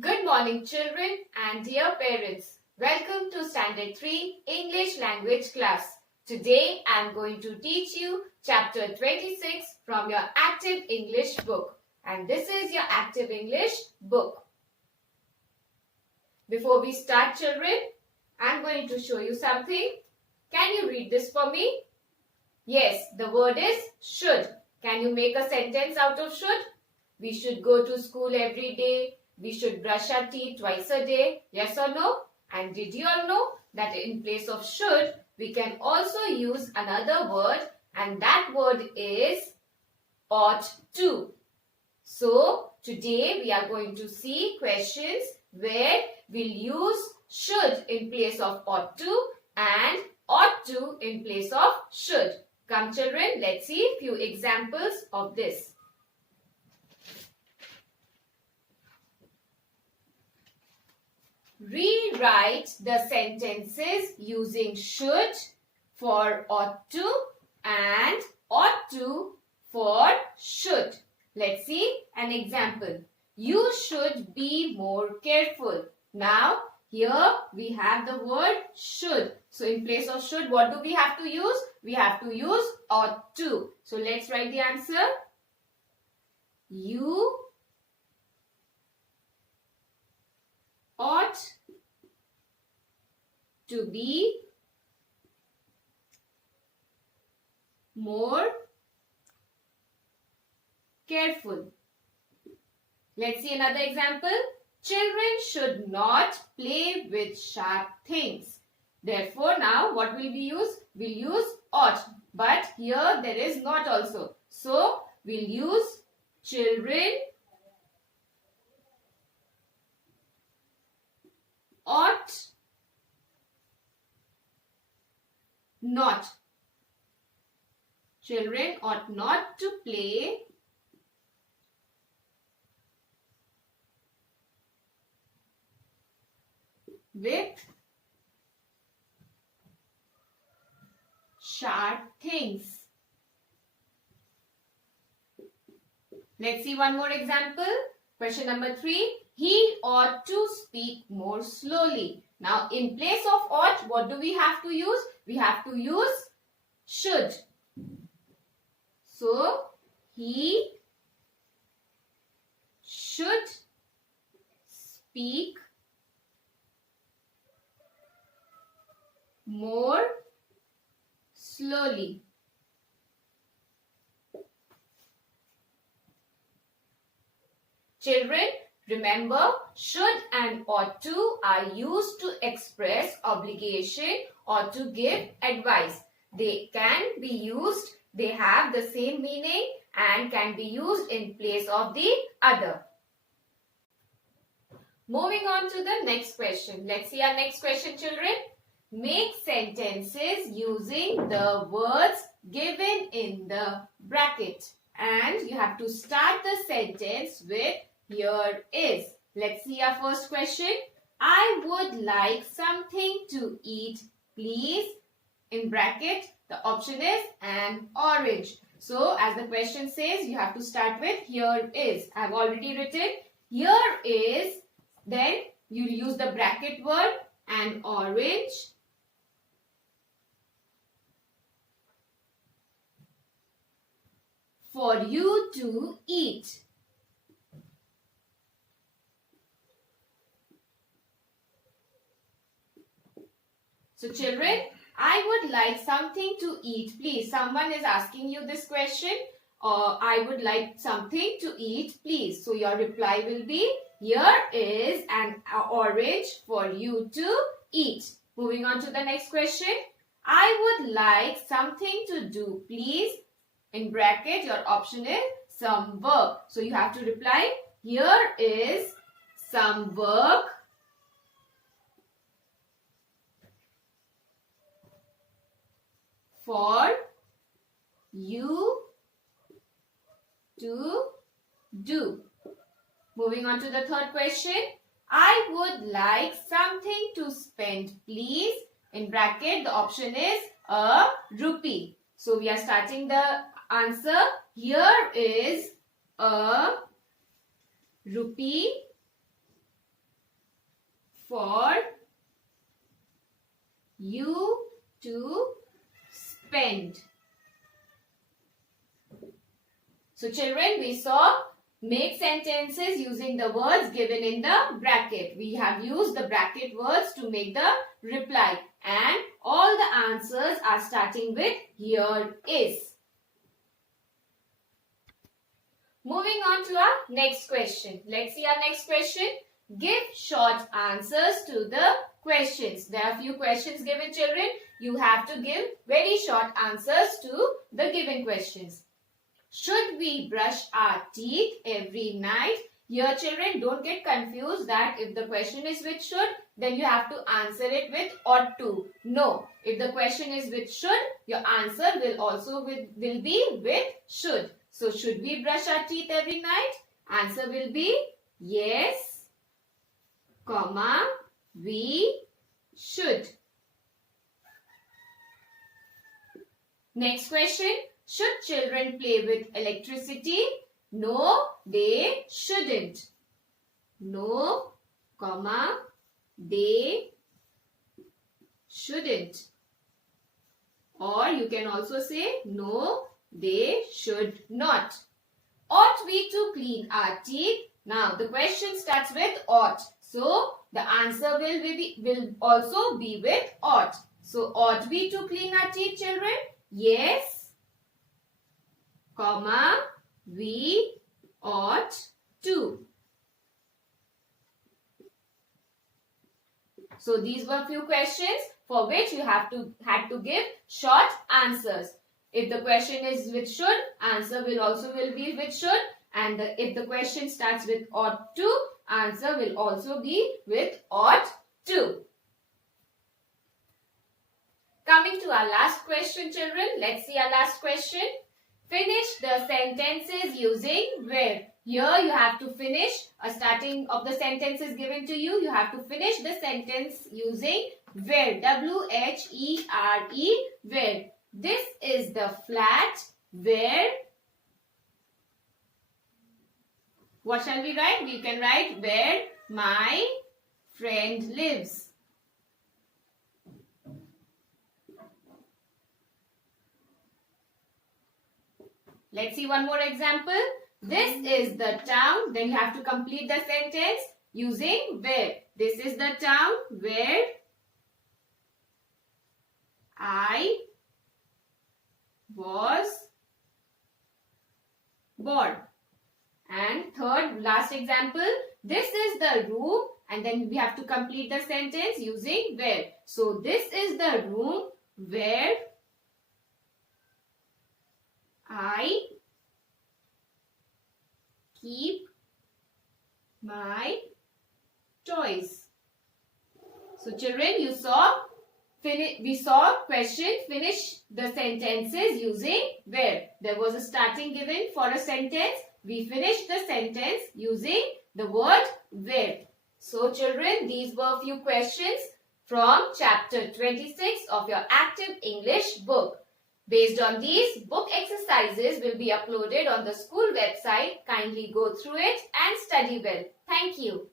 Good morning, children and dear parents. Welcome to Standard 3 English Language class. Today I am going to teach you chapter 26 from your Active English book. And this is your Active English book. Before we start, children, I am going to show you something. Can you read this for me? Yes, the word is should. Can you make a sentence out of should? We should go to school every day. We should brush our teeth twice a day. Yes or no? And did you all know that in place of should, we can also use another word, and that word is ought to. So, today we are going to see questions where we'll use should in place of ought to and ought to in place of should. Come children, let's see a few examples of this. Rewrite the sentences using should for ought to and ought to for should. Let's see an example. You should be more careful. Now, here we have the word should. So, in place of should, what do we have to use? We have to use ought to. So, let's write the answer. You ought to be more careful. Let's see another example. Children should not play with sharp things. Therefore, now what will we use? We'll use ought. But here there is not also. So, we'll use children ought not. Children ought not to play with sharp things. Let's see one more example. Question number 3. He ought to speak more slowly. Now, in place of ought, what do we have to use? We have to use should. So, he should speak more slowly. Children, remember, should and ought to are used to express obligation or to give advice. They can be used, they have the same meaning and can be used in place of the other. Moving on to the next question. Let's see our next question, children. Make sentences using the words given in the bracket. And you have to start the sentence with here is. Let's see our first question. I would like something to eat, please. In bracket, the option is an orange. So, as the question says, you have to start with here is. I have already written here is. Then, you use the bracket word an orange. For you to eat. So children, I would like something to eat. Please, someone is asking you this question. I would like something to eat, please. So your reply will be, here is an orange for you to eat. Moving on to the next question. I would like something to do, please. In bracket, your option is some work. So you have to reply, here is some work for you to do. Moving on to the third question. I would like something to spend, please. In bracket, the option is a rupee. So we are starting the answer. Here is a rupee for you to spend. So children, we saw make sentences using the words given in the bracket. We have used the bracket words to make the reply, and all the answers are starting with here is. Moving on to our next question. Let's see our next question. Give short answers to the questions. There are few questions given, children. You have to give very short answers to the given questions. Should we brush our teeth every night? Here, children, don't get confused that if the question is with should, then you have to answer it with ought to. No. If the question is with should, your answer will also will be with should. So, should we brush our teeth every night? Answer will be yes, comma, we should. Next question. Should children play with electricity? No, they shouldn't. No, comma, they shouldn't. Or you can also say no, they should not. Ought we to clean our teeth? Now the question starts with ought. So the answer will also be with ought. So ought we to clean our teeth, children? Yes, comma, we ought to. So these were few questions for which you had to give short answers. If the question is with should, answer will be with should, and if the question starts with ought to, answer will also be with ought to. Coming to our last question, children. Let's see our last question. Finish the sentences using where. Here you have to finish a starting of the sentences given to you. You have to finish the sentence using where. W-H-E-R-E, where. This is the flat where. What shall we write? We can write where my friend lives. Let's see one more example. This is the town. Then you have to complete the sentence using where. This is the town where I was born. And third, last example. This is the room. And then we have to complete the sentence using where. So this is the room where I keep my toys. So children, we saw question finish the sentences using where. There was a starting given for a sentence. We finished the sentence using the word where. So children, these were few questions from chapter 26 of your Active English book. Based on these, book exercises will be uploaded on the school website. Kindly go through it and study well. Thank you.